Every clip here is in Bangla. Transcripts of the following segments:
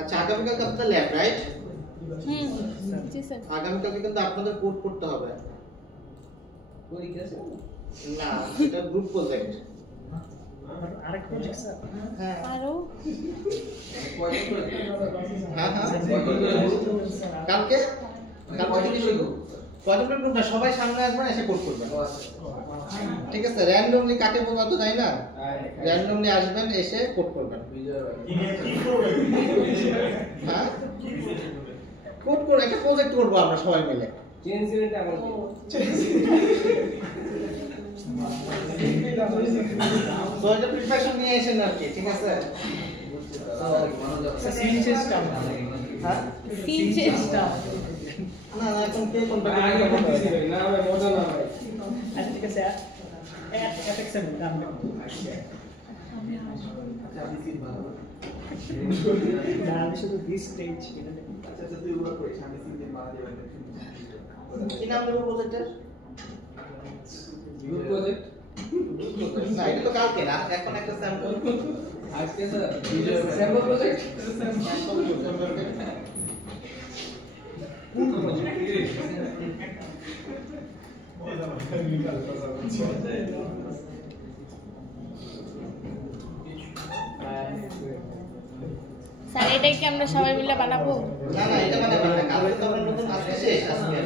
আচ্ছা আগামীকাল আপনাদের ল্যাব রাইট? জি স্যার। আগামীকালকে কিন্তু আপনাদের কোড করতে হবে। পরীক্ষা আছে না এটা গ্রুপ প্রজেক্ট। আরেক প্রজেক্ট স্যার। হ্যাঁ আরো হ্যাঁ কালকে কতটা গ্রুপ না সবাই সামনে আসবেন এসে কোড করবেন। ঠিক আছে র্যান্ডমলি কাকে বলা তো তাই না, র্যান্ডমলি আসবেন এসে কোড করবেন। হ্যাঁ কোড করে একটা প্রজেক্ট করব আমরা সবাই মিলে। চেঞ্জ ইভেন্ট আমার তো এটা প্রিপারেশন নিয়ে এসেন আর কি, ঠিক আছে? সিন সিস্টেম হ্যাঁ সিন চেষ্টা না না এখন কে কোনটা আগে বলতেছি না ভাই মজা না ভাই। আচ্ছা ঠিক আছে এফএক্সএম গান আমি শুধু দিস স্টেজ আচ্ছা তুই ওরা করিস আমি সিনতে মারা যাবে কি নাম দেবো প্রজেক্টের? গ্রুপ প্রজেক্ট না এটা তো কালকে না, এখন একটা স্যাম্পল। আজকে স্যার স্যাম্পল প্রজেক্ট স্যার এটাই কি আমরা সবাই মিলে বানাবো? না না এটা বানাবেন না, কালকে তো আমরা নতুন আজকে শেষ আজকে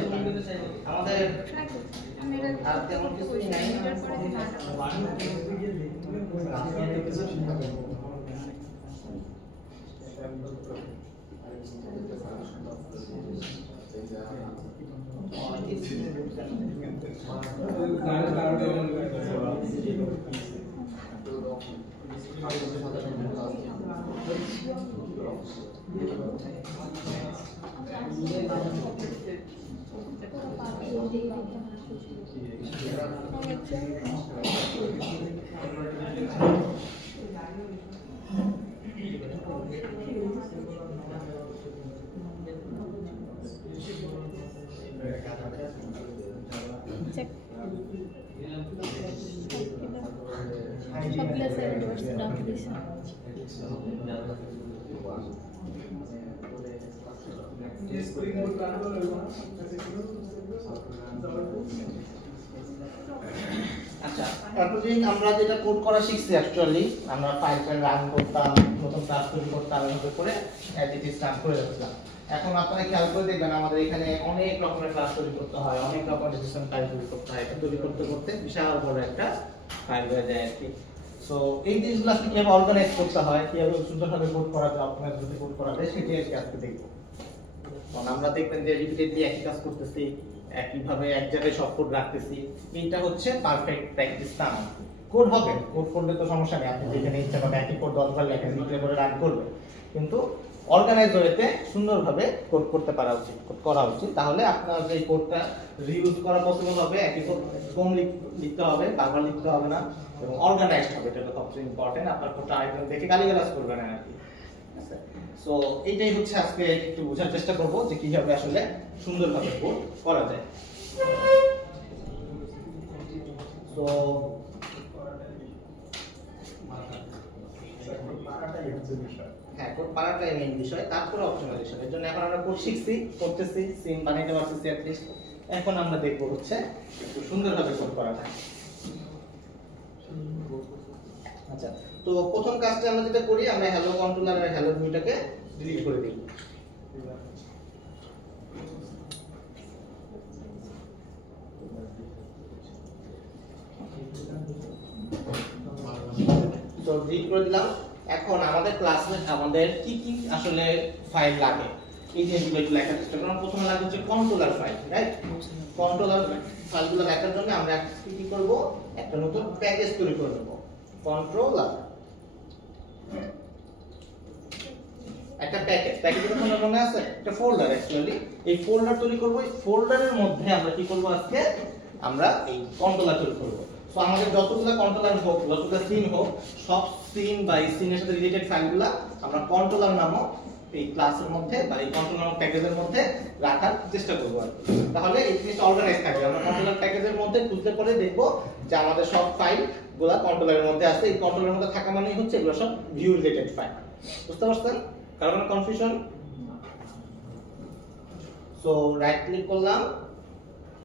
আমাদের আর তেমন কিছু নাই। সবগুলো স্যার ডাক দিছে। আচ্ছা এতদিন আমরা যেটা কোড করা শিখছি অ্যাকচুয়ালি আমরা ফাইল রান করতাম, নতুন ক্লাস তৈরি করতাম, এভাবে করে অ্যাজ ইট ইজ রান করে রাখতাম। এখন আপনারা খেয়াল করে দেখবেন আমাদের এখানে অনেক রকমের ক্লাস তৈরি করতে হয়, অনেক রকমের সিস্টেম ফাইল তৈরি করতে হয়। এটা তৈরি করতে করতে বিশাল বড় একটা ফাইল হয়ে যায় আর কি। সো এই জিনিসগুলো আজকে কিভাবে অর্গানাইজ করতে হয়, কিভাবে সুন্দরভাবে কোড করা যায়, অপটিমাইজ করে কোড করা যায় সেটাই আজকে দেখবো। কারণ আমরা দেখবেন যে রিপিটেডলি একই কাজ করতেছি, একইভাবে এক জায়গায় সব কোড রাখতেছি, এইটা হচ্ছে পারফেক্ট প্র্যাকটিস না। কোড হবে, কোড করলে তো সমস্যা নেই, আপনি যেখানে ইচ্ছা করবেন একই কোড 10 বার লেখেন, রিপ্লে করে রান করবেন, কিন্তু অর্গানাইজ ওয়েতে সুন্দরভাবে কোড করতে পারা উচিত, কোড করা উচিত। তাহলে আপনার এই কোডটা রিইউজ করা পসিবল হবে, একই কোড কম লিখতে হবে, বারবার লিখতে হবে না, এবং অর্গানাইজড হবে। এটা সবচেয়ে ইম্পর্টেন্ট। আপনার কোডটা আরেকজন দেখে গালিগালাজ করবে না আর কি। সো এইটাই হচ্ছে আজকে একটু বোঝার চেষ্টা করব যে কিভাবে আসলে সুন্দরভাবে কোড করা যায়। সো হ্যাঁ কোড পারাটাই মেইন বিষয়, তারপরে অপটিমাইজেশন। এর জন্য এখন আমরা কোড শিখছি, করতেছি, সিম বানাইতে পারতেছি অ্যাট লিস্ট। এখন আমরা দেখব হচ্ছে একটু সুন্দরভাবে কোড করা যায়। আচ্ছা তো প্রথম কাজটা আমরা যেটা করি, আমরা হ্যালো কন্ট্রোলার আর হ্যালো ভিউটাকে ডিলিট করে দিই। তো ডিলিট করে দিলাম। এখন আমাদের ক্লাসে আমাদের কি কি আসলে ফাইল লাগে এই জিনিসগুলো একটু লেখার চেষ্টা করব। প্রথমে লাগবে হচ্ছে কন্ট্রোলার ফাইল, রাইট? কন্ট্রোলার ফাইলগুলো লেখার জন্য আমরা কি করব, একটা নতুন প্যাকেজ তৈরি করে নেব। কন্ট্রোলার একটা প্যাকেজের কোনো মনে আছে, একটা ফোল্ডার অ্যাকচুয়ালি। এই ফোল্ডার তৈরি করব, এই ফোল্ডারের মধ্যে আমরা কি করব আজকে, আমরা এই কন্ট্রোলার তৈরি করব। সো আমাদের যতগুলো কন্ট্রোলার হোক, যতগুলো সিন হোক, সব সিন বা এই সিনের সাথে রিলেটেড ফাইলগুলো আমরা কন্ট্রোলার নামক এই ক্লাসের মধ্যে বা এই কন্ট্রোলার প্যাকেজের মধ্যে রাখার চেষ্টা করব আর কি। তাহলে এই জিনিসটা অর্গানাইজ থাকবে। আমরা কন্ট্রোলার প্যাকেজের মধ্যে খুঁজলে পরে দেখব যে আমাদের সব ফাইল গুলা কন্ট্রোলারের মধ্যে আছে। এই কন্ট্রোলারের মধ্যে থাকা মানেই হচ্ছে এগুলো সব ভিউ রিলেটেড ফাইল। বুঝতে পারছেন? কারণ কনফিউশন? সো রাইট ক্লিক করলাম,